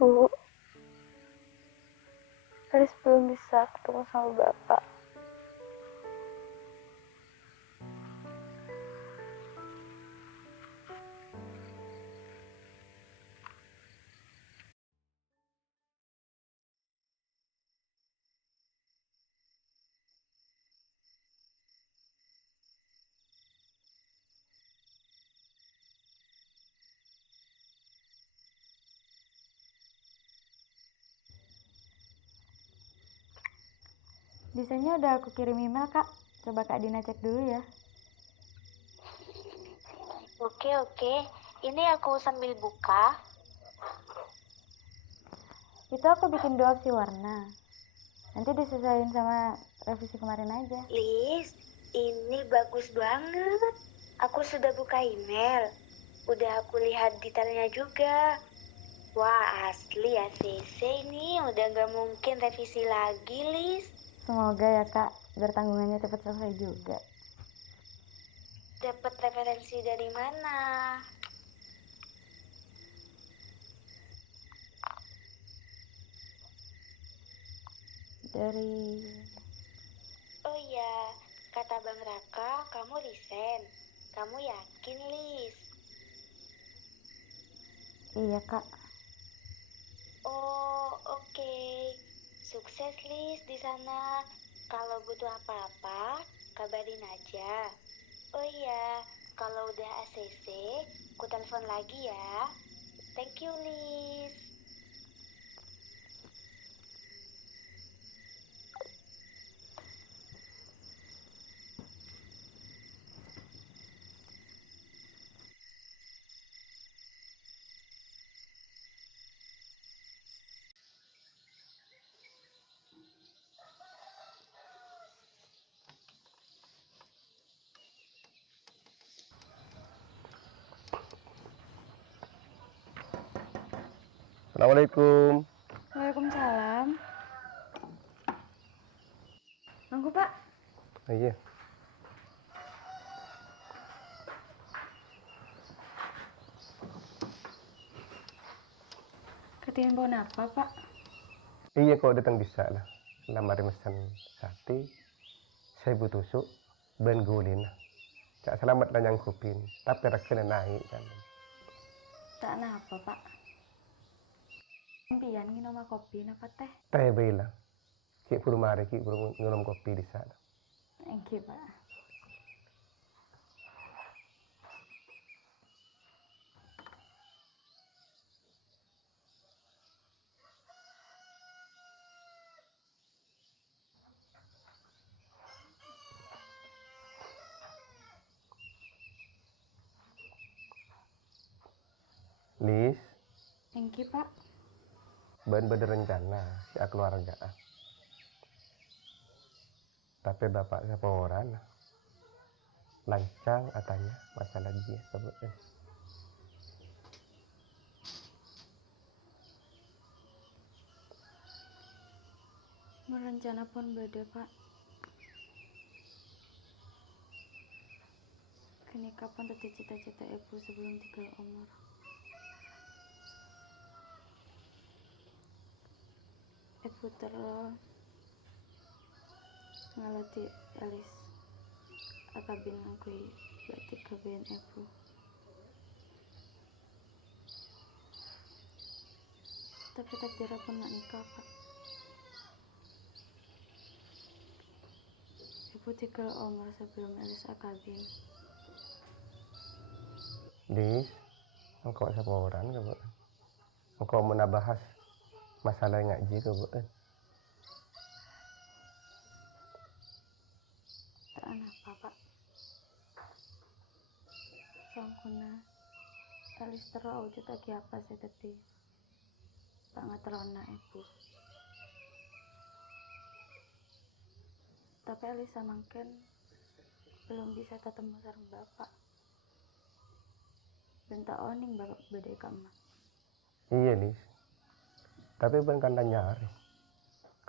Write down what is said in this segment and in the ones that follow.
Bu, Aris belum bisa ketemu sama Bapak. Desainnya udah aku kirim email, Kak. Coba Kak Dina cek dulu ya. Oke. Ini aku sambil buka. Itu aku bikin 2 opsi warna. Nanti disesuaiin sama revisi kemarin aja. Lis, ini bagus banget. Aku sudah buka email. Udah aku lihat detailnya juga. Wah, asli ACC ini udah gak mungkin revisi lagi, Lis. Semoga ya, Kak. Biar tanggungannya cepat selesai juga. Dapat referensi dari mana? Oh iya, kata Bang Raka, kamu resign. Kamu yakin, Lis? Iya, Kak. Oh, oke. Sukses, Lis, di sana. Kalau butuh apa-apa, kabarin aja. Oh iya, kalau udah ACC, ku telepon lagi ya. Thank you, Lis. Assalamualaikum. Waalaikumsalam. Manggu, Pak. Iya. Ketingin bau apa, Pak? Iya kok datang bisa lah. Lamar mesan sate. Saya butuh sup ben gulin. Cak selamat lah nyangkupin. Tapi rakena naik kan. Tak apa, Pak. Impian nginum kopi apa teh? Teh bela. Ki puru mari ki puru nginum kopi di sana. Thank you, Pak. Lis, Thank you, Pak. ben rencana si keluarga. Tapi bapak siapa orang lancang katanya masalah dia sebetulnya. Merencana pun beda, Pak. Kini kapan tuh cita-cita ibu sebelum 3 umur? Ibu terus ngalati alis akabin ngakui berarti kabin ibu. Tapi takdir pun nak nikah, Pak. Ibu 3 umur sebelum alis akabin. Lis, engkau siapa orang ke? Engkau mau bahas masalah ngaji ke? Tak apa, Pak. Sangkuna alis terus wujud lagi apa sih tadi? Pak ngaterona ibu. Tapi Elisa mungkin belum bisa ketemu sareng bapak. Bentak oning bapak beda kamar. Iya Lis. Tapi bukan kandang nyari.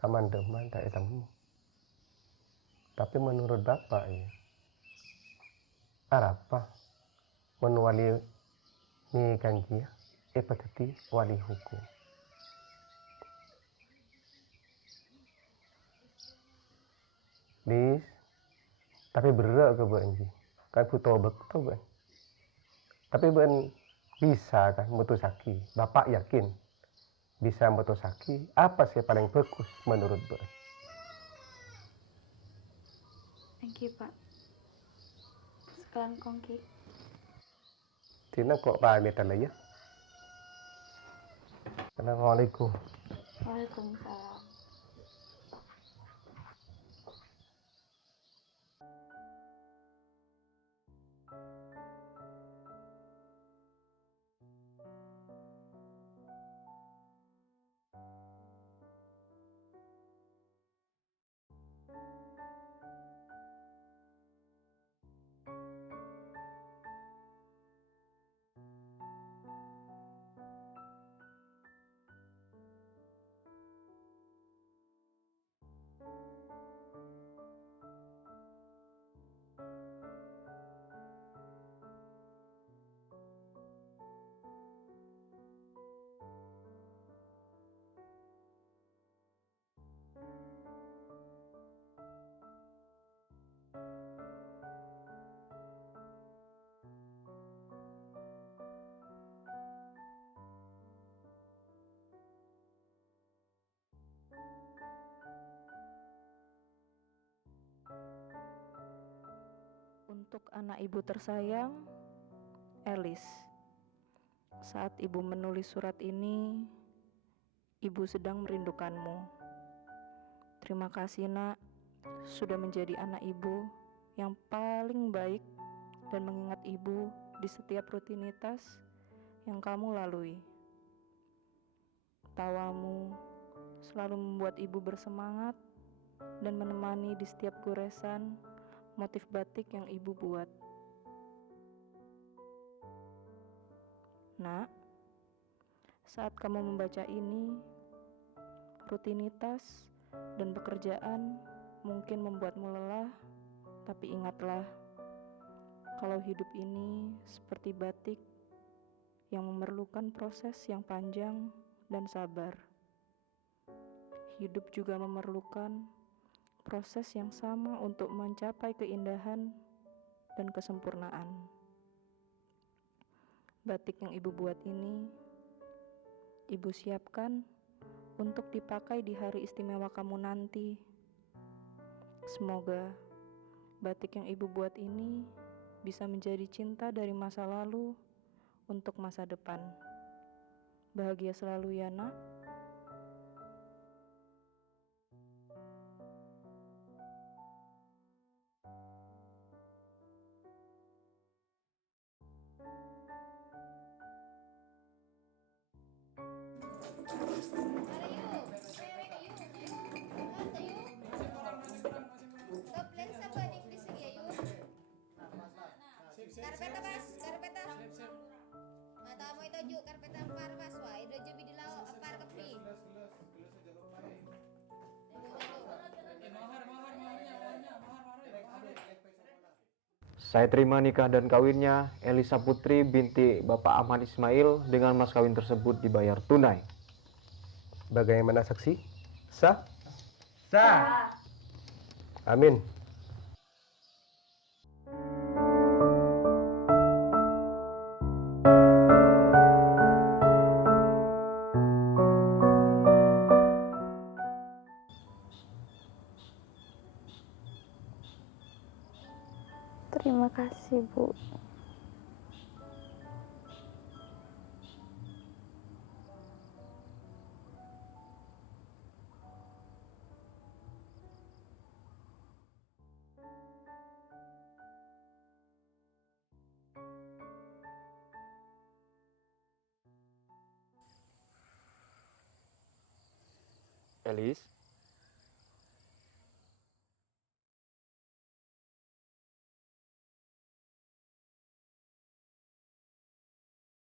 Kamandeman tak ketemu. Tapi menurut bapak ya. Apa? Menwali ni kanji peteti wali hukum. Lis, tapi berat ke ben kan puto betul ben. Tapi ben bisa kan mutusaki. Bapak yakin bisa mutusaki apa sih paling bagus menurut ben? Thank you, Pak. Sekarang kongki. Tina kok pamit lah ya. Assalamualaikum. Waalaikumsalam. Untuk anak ibu tersayang, Elis. Saat ibu menulis surat ini, ibu sedang merindukanmu. Terima kasih nak, sudah menjadi anak ibu yang paling baik dan mengingat ibu di setiap rutinitas yang kamu lalui. Tawamu selalu membuat ibu bersemangat dan menemani di setiap goresan motif batik yang ibu buat. Nak, saat kamu membaca ini, rutinitas dan pekerjaan mungkin membuatmu lelah, tapi ingatlah, kalau hidup ini seperti batik yang memerlukan proses yang panjang dan sabar. Hidup juga memerlukan proses yang sama untuk mencapai keindahan dan kesempurnaan. Batik yang ibu buat ini, ibu siapkan untuk dipakai di hari istimewa kamu nanti. Semoga batik yang ibu buat ini bisa menjadi cinta dari masa lalu untuk masa depan. Bahagia selalu ya nak. Karpeta bas, karpeta. Mata mo ito ju, karpeta ang parwas wa. Ida ju bidilaw apar kapi. Saya terima nikah dan kawinnya Elisa Putri binti Bapak Ahmad Ismail dengan mas kawin tersebut dibayar tunai. Bagaimana saksi? Sah? Sah. Amin. Terima kasih, Bu. Elis,